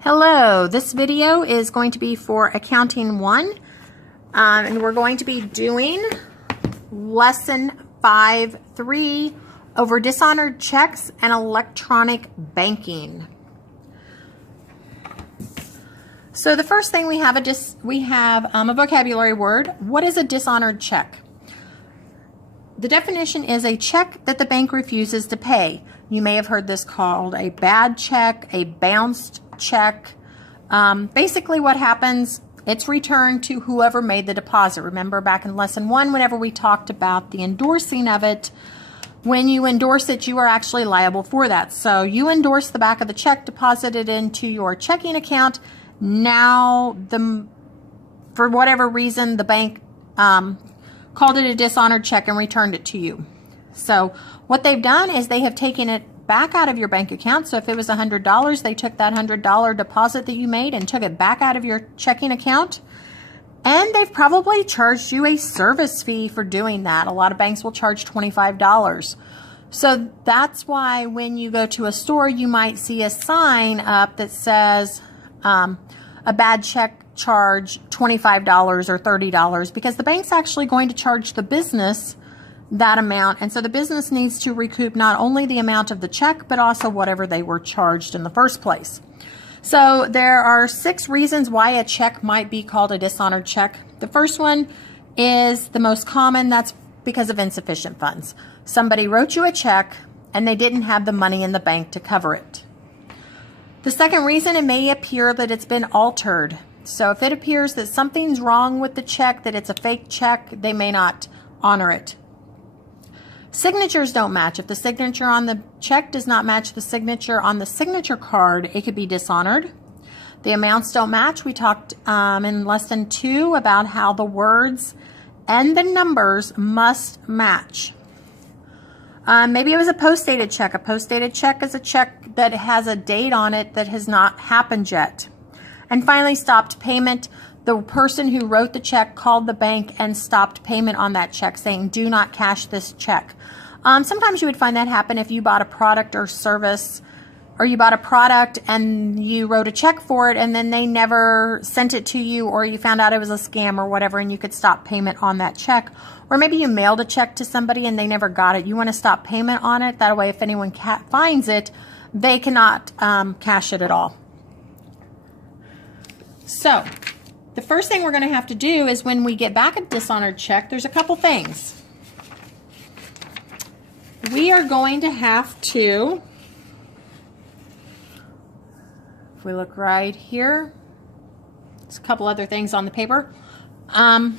Hello, this video is going to be for Accounting 1, and we're going to be doing Lesson 5.3 over Dishonored Checks and Electronic Banking. So the first thing we have a vocabulary word. What is a dishonored check? The definition is a check that the bank refuses to pay. You may have heard this called a bad check, a bounced check. Basically what happens, it's returned to whoever made the deposit. Remember back in lesson 1, whenever we talked about the endorsing of it, when you endorse it, you are actually liable for that. So you endorse the back of the check, deposit it into your checking account. Now, for whatever reason, the bank called it a dishonored check and returned it to you. So what they've done is they have taken it back out of your bank account. So if it was $100, they took that $100 deposit that you made and took it back out of your checking account. And they've probably charged you a service fee for doing that. A lot of banks will charge $25. So that's why when you go to a store, you might see a sign up that says a bad check charge $25 or $30, because the bank's actually going to charge the business that amount, and so the business needs to recoup not only the amount of the check but also whatever they were charged in the first place. So there are 6 reasons why a check might be called a dishonored check. The first one is the most common. That's because of insufficient funds. Somebody wrote you a check and they didn't have the money in the bank to cover it. The second reason, it may appear that it's been altered. So if it appears that something's wrong with the check, that it's a fake check, they may not honor it. Signatures don't match. If the signature on the check does not match the signature on the signature card, it could be dishonored. The amounts don't match. We talked in lesson 2 about how the words and the numbers must match. Maybe it was a post-dated check. A post-dated check is a check that has a date on it that has not happened yet. And finally, stopped payment. The person who wrote the check called the bank and stopped payment on that check, saying, do not cash this check. Sometimes you would find that happen if you bought a product or service, or you bought a product and you wrote a check for it and then they never sent it to you, or you found out it was a scam or whatever, and you could stop payment on that check. Or maybe you mailed a check to somebody and they never got it. You want to stop payment on it. That way, if anyone finds it, they cannot cash it at all. So the first thing we're going to have to do is, when we get back a dishonored check, there's a couple things. We are going to have to, if we look right here, there's a couple other things on the paper. Oh,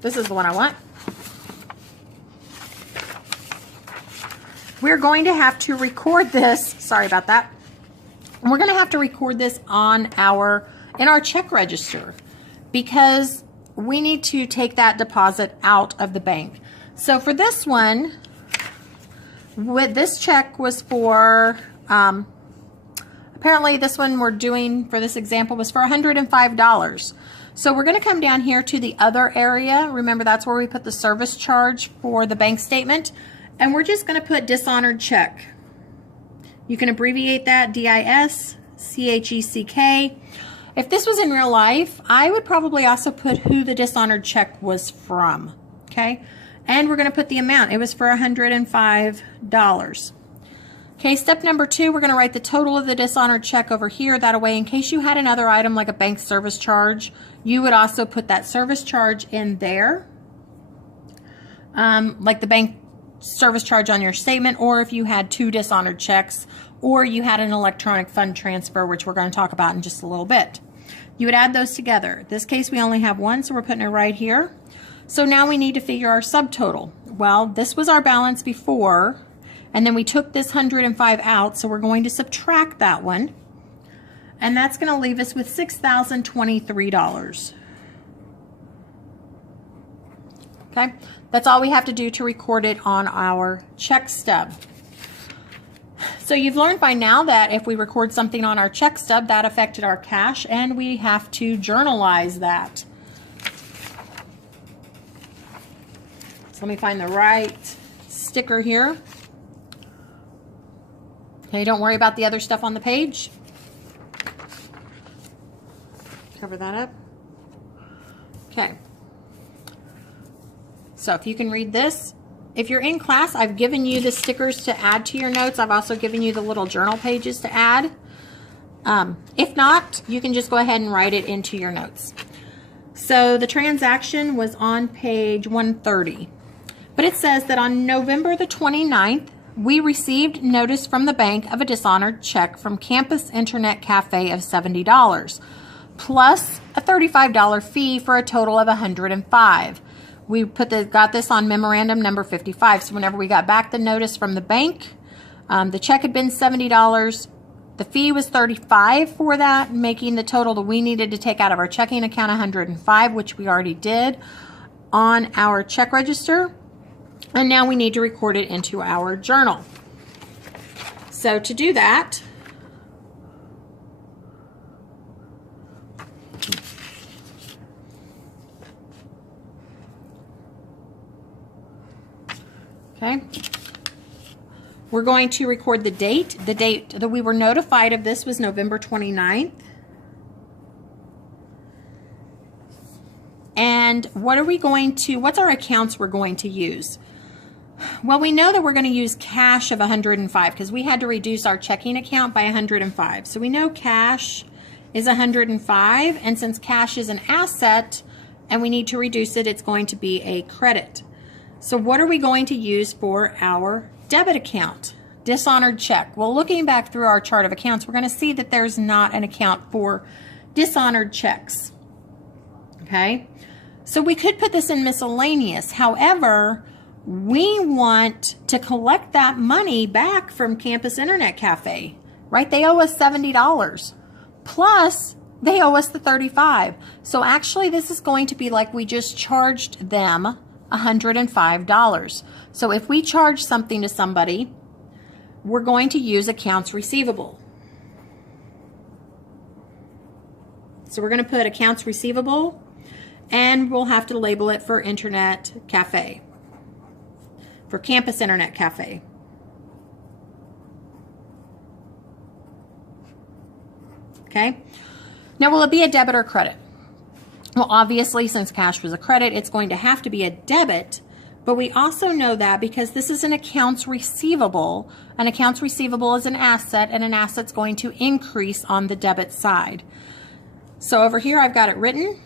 this is the one I want. We're going to have to record this. Sorry about that. We're going to have to record this in our check register, because we need to take that deposit out of the bank. So for this one, this check was for, apparently this one we're doing for this example was for $105. So we're going to come down here to the other area. Remember, that's where we put the service charge for the bank statement. And we're just going to put dishonored check. You can abbreviate that, DISCHECK. If this was in real life, I would probably also put who the dishonored check was from, okay? And we're going to put the amount. It was for $105. Okay, step number 2, we're going to write the total of the dishonored check over here. That way, in case you had another item like a bank service charge, you would also put that service charge in there, like the bank service charge on your statement, or if you had 2 dishonored checks, or you had an electronic fund transfer, which we're going to talk about in just a little bit. You would add those together. In this case, we only have 1, so we're putting it right here. So now we need to figure our subtotal. Well, this was our balance before, and then we took this 105 out, so we're going to subtract that one, and that's going to leave us with $6,023. Okay, that's all we have to do to record it on our check stub. So you've learned by now that if we record something on our check stub, that affected our cash, and we have to journalize that. So let me find the right sticker here. Okay, don't worry about the other stuff on the page. cover that up. Okay. So if you can read this, if you're in class, I've given you the stickers to add to your notes. I've also given you the little journal pages to add. If not, you can just go ahead and write it into your notes. So the transaction was on page 130. But it says that on November the 29th, we received notice from the bank of a dishonored check from Campus Internet Cafe of $70, plus a $35 fee for a total of $105. We got this on memorandum number 55. So whenever we got back the notice from the bank, the check had been $70. The fee was $35 for that, making the total that we needed to take out of our checking account $105, which we already did on our check register. And now we need to record it into our journal. So to do that, okay, we're going to record the date. The date that we were notified of this was November 29th. And what's our accounts we're going to use? Well, we know that we're going to use cash of $105 because we had to reduce our checking account by $105. So we know cash is $105, and since cash is an asset and we need to reduce it, it's going to be a credit. So what are we going to use for our debit account? Dishonored check. Well, looking back through our chart of accounts, we're going to see that there's not an account for dishonored checks. Okay, so we could put this in miscellaneous. However, we want to collect that money back from Campus Internet Cafe, right? They owe us $70 plus they owe us the $35. So actually this is going to be like we just charged them $105. So if we charge something to somebody, we're going to use accounts receivable. So we're going to put accounts receivable, and we'll have to label it for Internet Cafe, for Campus Internet Cafe. Okay. Now, will it be a debit or credit? Well, obviously, since cash was a credit, it's going to have to be a debit, but we also know that because this is an accounts receivable. An accounts receivable is an asset, and an asset's going to increase on the debit side. So over here, I've got it written.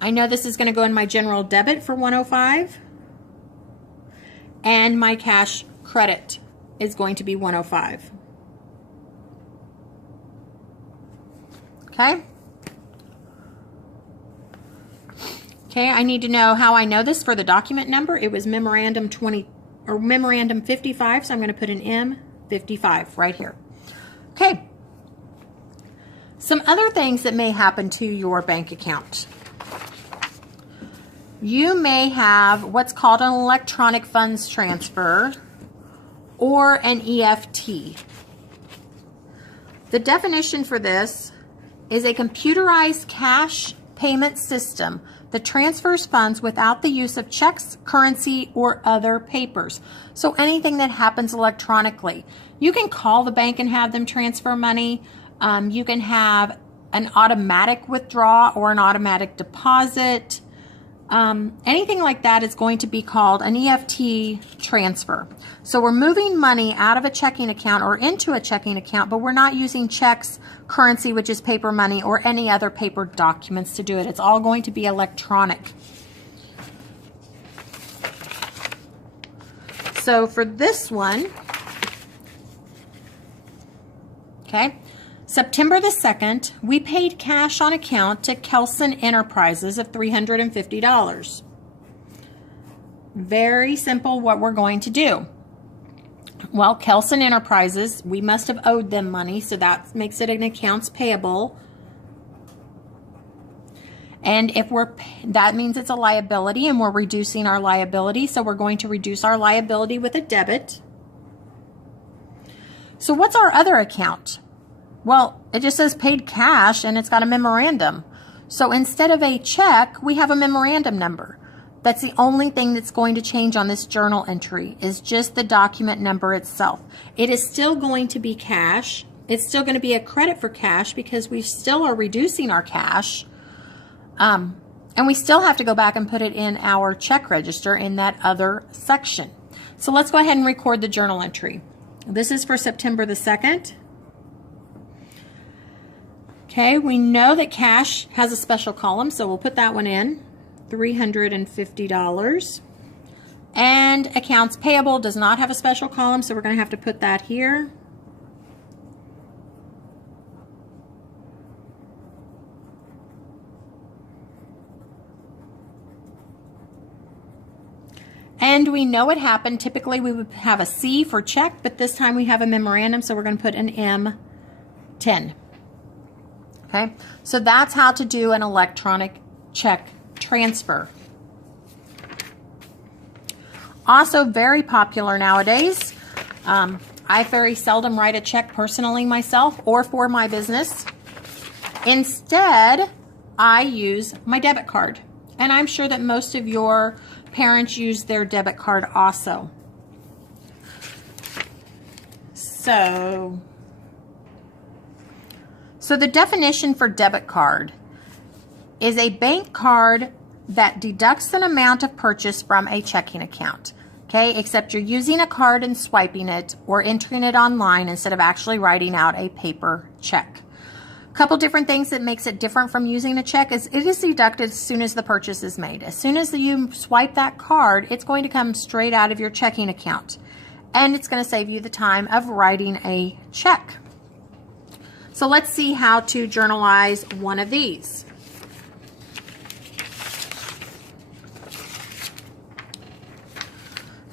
I know this is going to go in my general debit for $105, and my cash credit is going to be $105. Okay. Okay, I need to know how I know this for the document number. It was memorandum 55, so I'm going to put an M55 right here. Okay. Some other things that may happen to your bank account. You may have what's called an electronic funds transfer or an EFT. The definition for this is a computerized cash payment system that transfers funds without the use of checks, currency, or other papers. So anything that happens electronically. You can call the bank and have them transfer money. You can have an automatic withdrawal or an automatic deposit. Anything like that is going to be called an EFT transfer. So we're moving money out of a checking account or into a checking account, but we're not using checks, currency, which is paper money, or any other paper documents to do it. It's all going to be electronic. So for this one, okay, September the 2nd, we paid cash on account to Kelson Enterprises of $350. Very simple what we're going to do. Well, Kelson Enterprises, we must have owed them money, so that makes it an accounts payable. And if that means it's a liability, and we're reducing our liability, so we're going to reduce our liability with a debit. So what's our other account? Well, it just says paid cash, and it's got a memorandum. So instead of a check, we have a memorandum number. That's the only thing that's going to change on this journal entry, is just the document number itself. It is still going to be cash, it's still going to be a credit for cash because we still are reducing our cash. And we still have to go back and put it in our check register in that other section. So let's go ahead and record the journal entry. This is for September the 2nd. Okay, we know that cash has a special column, so we'll put that one in, $350. And accounts payable does not have a special column, so we're going to have to put that here. And we know what happened. Typically we would have a C for check, but this time we have a memorandum, so we're going to put an M10. Okay, so that's how to do an electronic check transfer. Also very popular nowadays. I very seldom write a check personally myself or for my business. Instead, I use my debit card. And I'm sure that most of your parents use their debit card also. So the definition for debit card is a bank card that deducts an amount of purchase from a checking account. Okay, except you're using a card and swiping it or entering it online instead of actually writing out a paper check. Couple different things that makes it different from using a check is it is deducted as soon as the purchase is made. As soon as you swipe that card, it's going to come straight out of your checking account. And it's going to save you the time of writing a check. So let's see how to journalize one of these.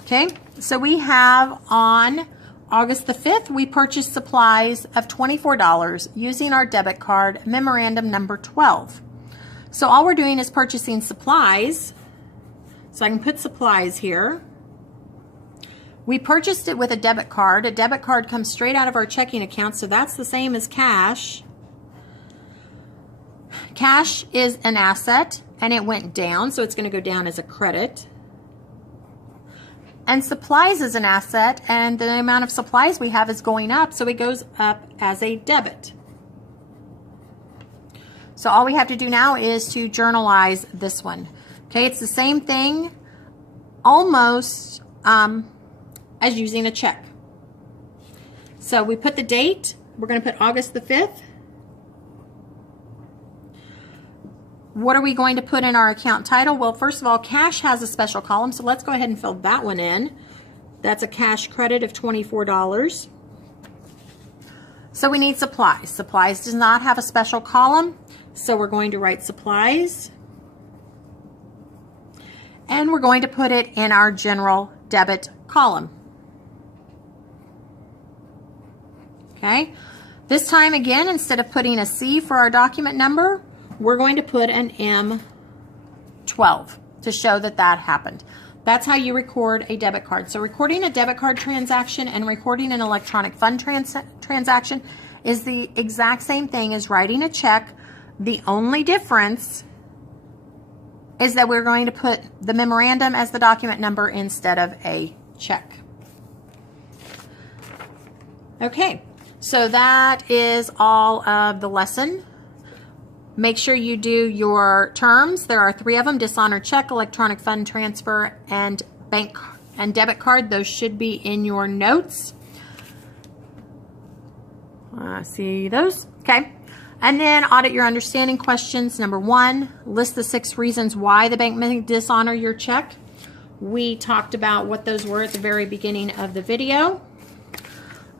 Okay, so we have on August the 5th, we purchased supplies of $24 using our debit card, memorandum number 12. So all we're doing is purchasing supplies. So I can put supplies here. We purchased it with a debit card. A debit card comes straight out of our checking account, so that's the same as cash. Cash is an asset, and it went down, so it's going to go down as a credit. And supplies is an asset, and the amount of supplies we have is going up, so it goes up as a debit. So all we have to do now is to journalize this one. Okay, it's the same thing almost as using a check. So we put the date. We're going to put August the 5th. What are we going to put in our account title? Well, first of all, cash has a special column, so let's go ahead and fill that one in. That's a cash credit of $24. So we need supplies. Supplies does not have a special column, so we're going to write supplies. And we're going to put it in our general debit column. Okay. This time again, instead of putting a C for our document number, we're going to put an M12 to show that that happened. That's how you record a debit card. So recording a debit card transaction and recording an electronic fund transaction is the exact same thing as writing a check. The only difference is that we're going to put the memorandum as the document number instead of a check. Okay, so that is all of the lesson. Make sure you do your terms. There are 3 of them: dishonored check, electronic fund transfer, and bank and debit card. Those should be in your notes. See those? Okay. And then audit your understanding questions. Number 1, list the 6 reasons why the bank may dishonor your check. We talked about what those were at the very beginning of the video.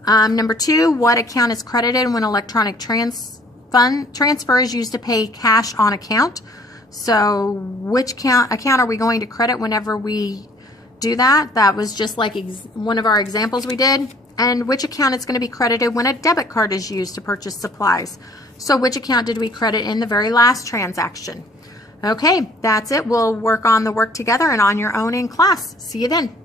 Number 2, what account is credited when electronic fund transfer is used to pay cash on account. So which account are we going to credit whenever we do that? That was just like one of our examples we did. And which account is going to be credited when a debit card is used to purchase supplies. So which account did we credit in the very last transaction? Okay, that's it. We'll work on the work together and on your own in class. See you then.